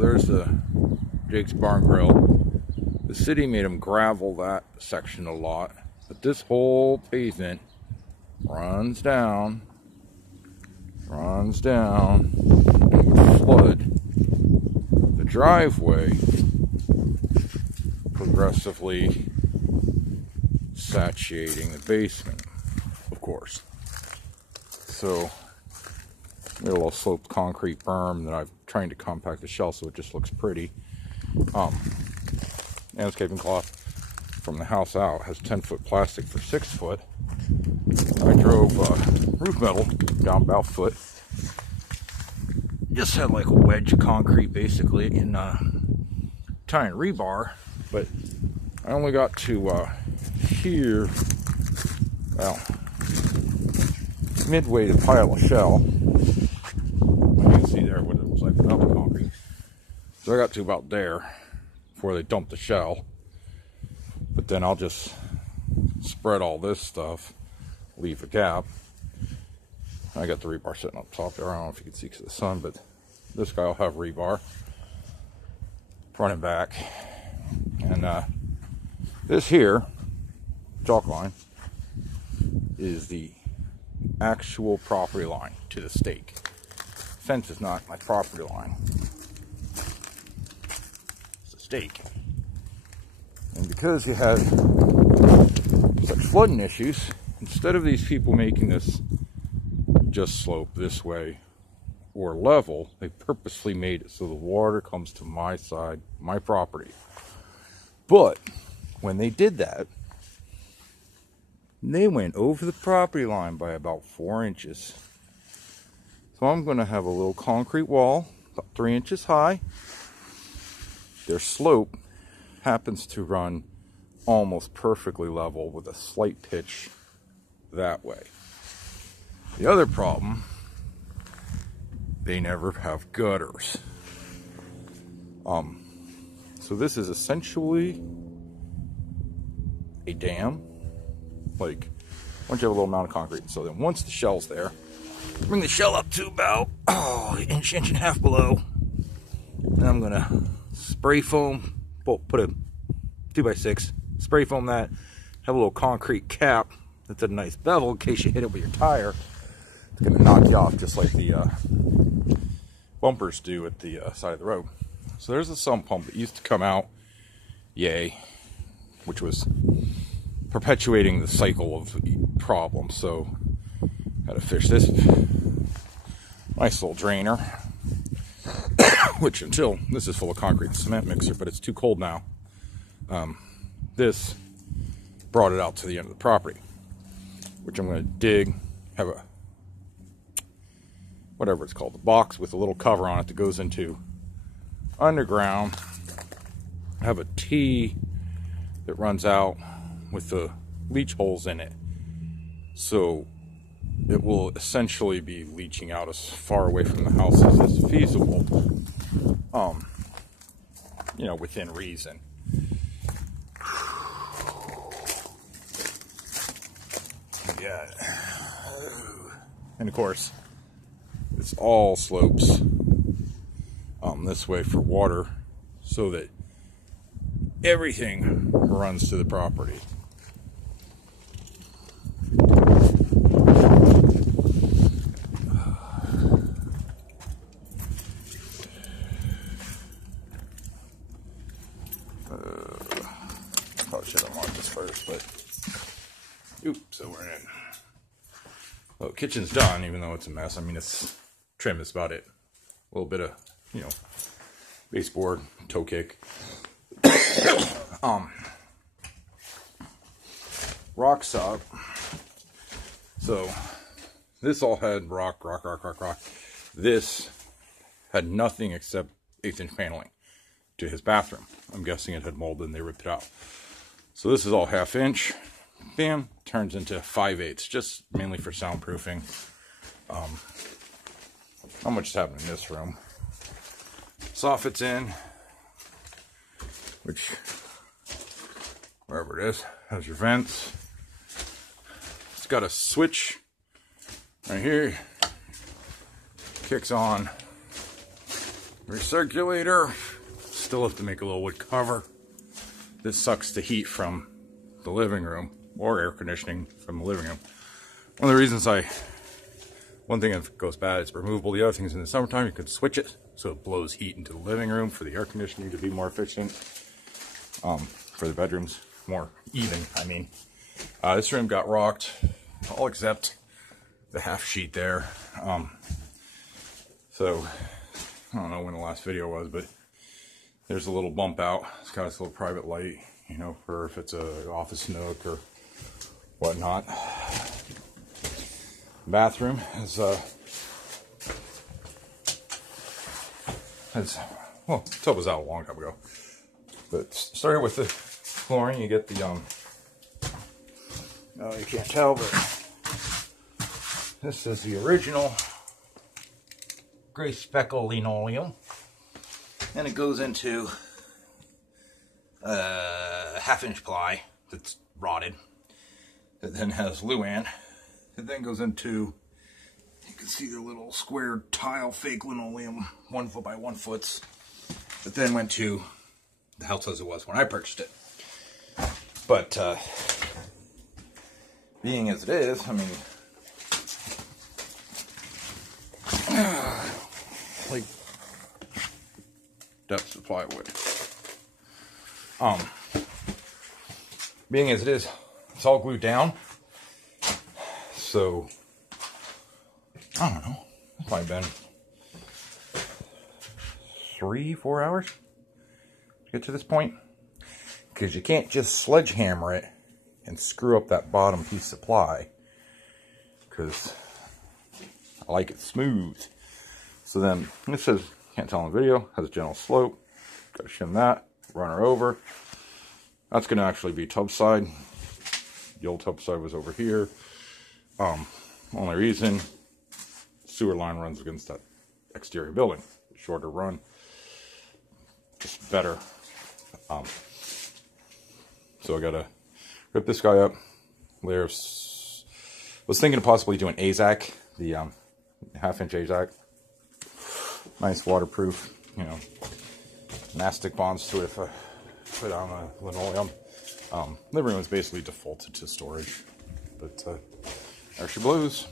there's the Jake's Barn Grill. The city made them gravel that section a lot, but this whole pavement runs down, and would flood the driveway, progressively satiating the basement, of course. So, made a little sloped concrete berm that I've trying to compact the shell so it just looks pretty. Landscaping cloth from the house out has 10-foot plastic for 6 foot. I drove roof metal down about a foot. Just had like a wedge of concrete basically in tying rebar, but I only got to here, well, midway to pile of shell. You can see there what it looks like without the concrete. So I got to about there before they dump the shell. But then I'll just spread all this stuff, leave a gap. I got the rebar sitting up top there. I don't know if you can see because of the sun, but this guy will have rebar front and back. And this here, chalk line, is the actual property line to the stake. Fence is not my property line. It's a stake. And because you had such flooding issues, instead of these people making this just slope this way or level, they purposely made it so the water comes to my side, my property. But when they did that, they went over the property line by about 4 inches. So I'm going to have a little concrete wall about 3 inches high. Their slope happens to run almost perfectly level with a slight pitch that way. The other problem, they never have gutters. So this is essentially a dam. Like, once you have a little amount of concrete. So then once the shell's there, bring the shell up to about an inch and a half below. And I'm gonna spray foam, put a 2x6, spray foam that, have a little concrete cap that's a nice bevel in case you hit it with your tire. It's gonna knock you off just like the bumpers do at the side of the road. So there's a sump pump that used to come out, yay, which was perpetuating the cycle of problems. So got to fish this nice little drainer, which until this is full of concrete and cement mixer, but it's too cold now. This brought it out to the end of the property, which I'm going to dig, have a whatever it's called, the box with a little cover on it that goes into underground. Have a T that runs out with the leach holes in it, so it will essentially be leaching out as far away from the house as is feasible, you know, within reason. Yeah, and of course it's all slopes this way for water, so that everything runs to the property. Probably should have marked this first, but oops, so we're in. Well, kitchen's done, even though it's a mess. I mean, it's trim is about it. A little bit of, you know, baseboard, toe kick. Rocks up. So this all had rock. This had nothing except 1/8 inch paneling to his bathroom. I'm guessing it had mold and they ripped it out. So this is all 1/2 inch. Bam, turns into 5/8, just mainly for soundproofing. Not much is happening in this room. Soffit's in, which, wherever it is, has your vents. It's got a switch right here. Kicks on recirculator. Still have to make a little wood cover. This sucks the heat from the living room, or air conditioning from the living room. One of the reasons one thing if it goes bad, it's removable. The other thing is in the summertime, you could switch it so it blows heat into the living room for the air conditioning to be more efficient. For the bedrooms, more even, I mean. This room got rocked, all except the half sheet there. So, I don't know when the last video was, but there's a little bump out. It's got this little private light, you know, for if it's a office nook or whatnot. Bathroom is well, the tub was out a long time ago. But started with the flooring, you get the oh, you can't tell, but this is the original gray speckle linoleum, and it goes into half-inch ply that's rotted. It then has Luan. It then goes into, you can see the little square tile fake linoleum, 1 foot by 1 foot. It then went to the house as it was when I purchased it. But being as it is, I mean, like depths of plywood. Being as it is, it's all glued down. So I don't know. It's probably been 3-4 hours to get to this point, because you can't just sledgehammer it and screw up that bottom piece of ply, because I like it smooth. So then this says, can't tell in the video, has a gentle slope. Got to shim that, run her over. That's going to actually be tub side. The old tub side was over here. Only reason, sewer line runs against that exterior building. Shorter run, just better. So I gotta rip this guy up. Was thinking of possibly doing AZAC, the half-inch AZAC. Nice waterproof, you know, mastic bonds to it if I put on a linoleum. Living room is basically defaulted to storage, but there she blows.